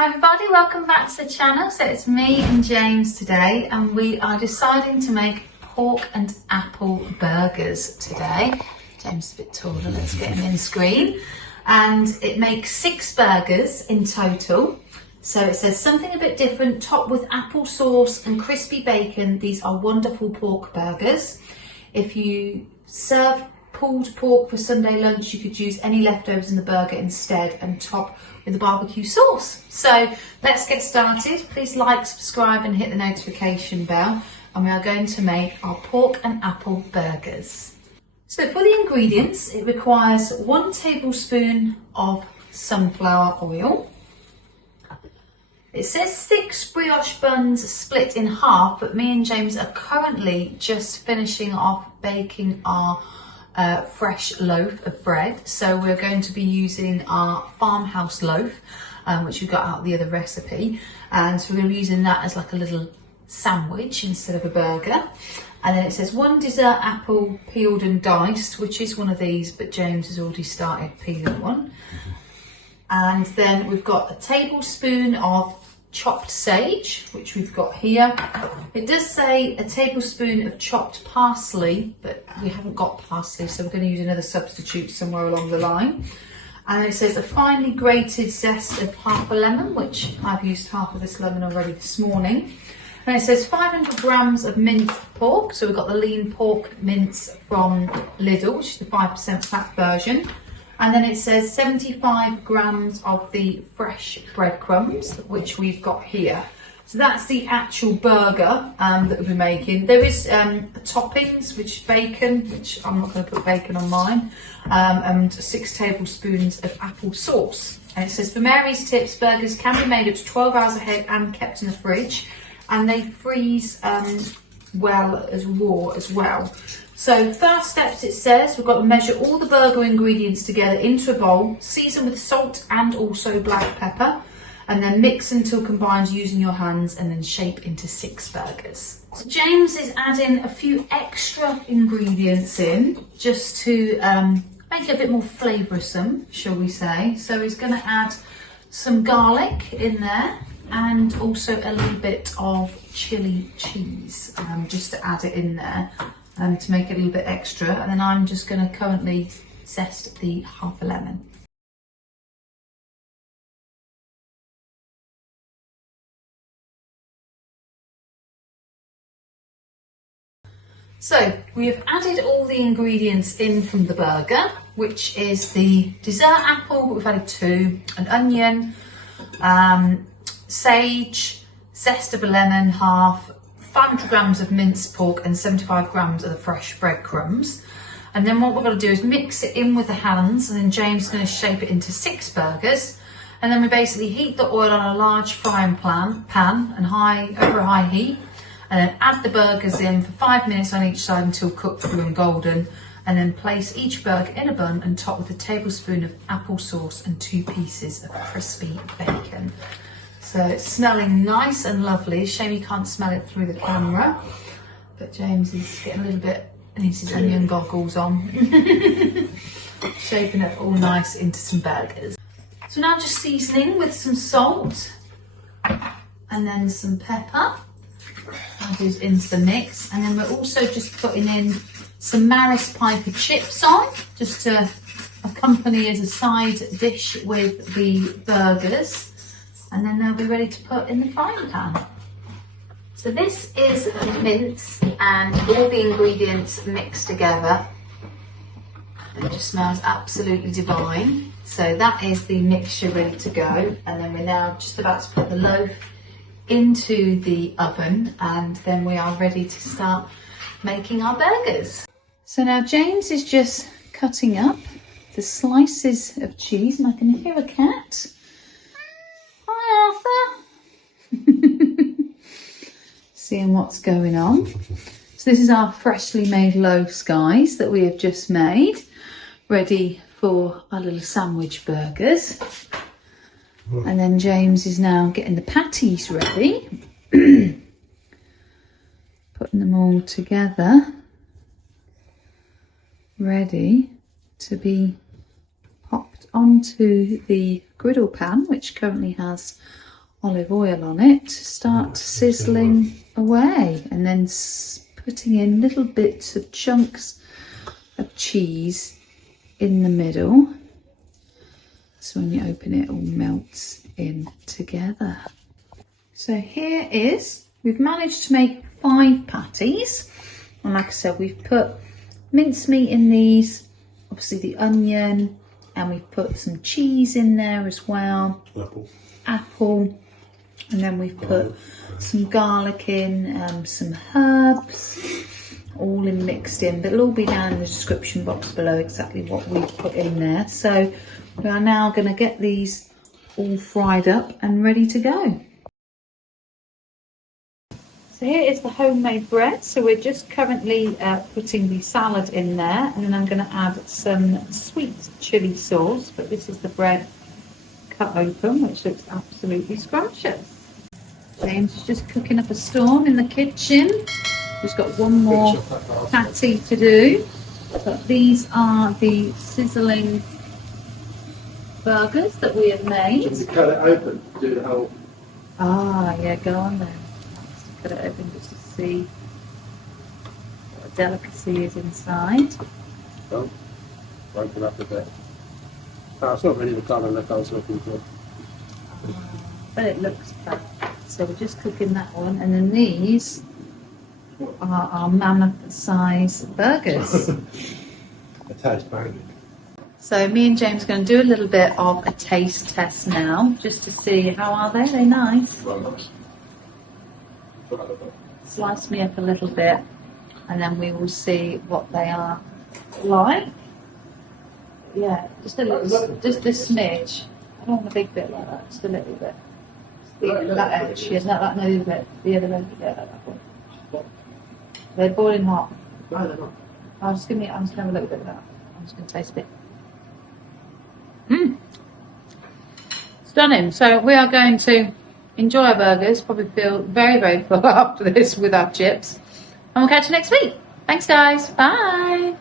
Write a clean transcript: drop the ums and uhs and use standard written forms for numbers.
Hi everybody, welcome back to the channel. So it's me and James today, and we are deciding to make pork and apple burgers today. James is a bit taller, let's get him in screen. And it makes 6 burgers in total. So it says something a bit different, topped with apple sauce and crispy bacon. These are wonderful pork burgers. If you serve pulled pork for Sunday lunch, you could use any leftovers in the burger instead and top with a barbecue sauce. So let's get started. Please like, subscribe and hit the notification bell, and we are going to make our pork and apple burgers. So for the ingredients, it requires 1 tablespoon of sunflower oil. It says 6 brioche buns split in half, but me and James are currently just finishing off baking our fresh loaf of bread. So we're going to be using our farmhouse loaf, which we got out of the other recipe, and so we're going to be using that as like a little sandwich instead of a burger. And then it says 1 dessert apple peeled and diced, which is one of these, but James has already started peeling one. And then we've got a tablespoon of chopped sage, which we've got here. It does say a tablespoon of chopped parsley, but we haven't got parsley, so we're going to use another substitute somewhere along the line. And it says a finely grated zest of half a lemon, which I've used half of this lemon already this morning. And it says 500 grams of minced pork, so we've got the lean pork mince from Lidl, which is the 5% fat version. And then it says 75 grams of the fresh breadcrumbs, which we've got here. So that's the actual burger that we'll be making. There is toppings, which is bacon, which I'm not going to put bacon on mine, and 6 tablespoons of apple sauce. And it says, for Mary's tips, burgers can be made up to 12 hours ahead and kept in the fridge, and they freeze well as raw as well. So first steps, it says we've got to measure all the burger ingredients together into a bowl, season with salt and also black pepper, and then mix until combined using your hands, and then shape into 6 burgers. So James is adding a few extra ingredients in just to make it a bit more flavoursome, shall we say. So he's going to add some garlic in there and also a little bit of chili cheese, just to add it in there. To make it a little bit extra, and then I'm just going to currently zest the half a lemon. So we have added all the ingredients in from the burger, which is the dessert apple, we've added 2, an onion, sage, zest of a lemon, half, 500 grams of minced pork and 75 grams of the fresh breadcrumbs. And then what we're going to do is mix it in with the hands, and then James is going to shape it into 6 burgers. And then we basically heat the oil on a large frying pan and over a high heat, and then add the burgers in for 5 minutes on each side until cooked through and golden, and then place each burger in a bun and top with a tablespoon of apple sauce and 2 pieces of crispy bacon. So it's smelling nice and lovely. Shame you can't smell it through the camera, but James is getting a little bit, needs his onion goggles on. Shaping it all nice into some burgers. So now just seasoning with some salt and then some pepper. That goes into the mix, and then we're also just putting in some Maris Piper chips on, just to accompany as a side dish with the burgers. And then they'll be ready to put in the frying pan. So this is the mince and all the ingredients mixed together. It just smells absolutely divine. So that is the mixture ready to go. And then we're now just about to put the loaf into the oven, and then we are ready to start making our burgers. So now James is just cutting up the slices of cheese, and I can hear a cat. Seeing what's going on. So this is our freshly made loaves, guys, that we have just made, ready for our little sandwich burgers. And then James is now getting the patties ready, putting them all together, ready to be popped onto the griddle pan, which currently has olive oil on it to start sizzling away, and then putting in little bits of chunks of cheese in the middle. So when you open it, it all melts in together. So here is, we've managed to make 5 patties. And like I said, we've put mincemeat in these, obviously the onion, and we've put some cheese in there as well. Apple. And then we've put some garlic in, some herbs, all in mixed in. But it'll all be down in the description box below exactly what we've put in there. So we are now going to get these all fried up and ready to go. So here is the homemade bread. So we're just currently putting the salad in there, and then I'm going to add some sweet chilli sauce. But this is the bread cut open, which looks absolutely scrumptious. James is just cooking up a storm in the kitchen. We've got one more patty to do. But these are the sizzling burgers that we have made. Can you cut it open? Do the whole. Ah, yeah, go on then. Let's cut it open just to see what a delicacy is inside. Oh, broken up a bit. Oh, it's not really the colour that I was looking for. But it looks perfect. So we're just cooking that one, and then these are our mammoth-size burgers. It tastes banging. So me and James are going to do a little bit of a taste test now, just to see how are they. They're nice. Slice me up a little bit, and then we will see what they are like. Yeah, just a little, just a smidge. I don't want a big bit like that, just a little bit. That edge, yeah, not that little bit. The other end, yeah, that one. They're boiling hot. No, they're not. I'm just gonna have a little bit of that. I'm just gonna taste a bit. Stunning. So we are going to enjoy our burgers. Probably feel very, very full after this with our chips. And we'll catch you next week. Thanks, guys. Bye.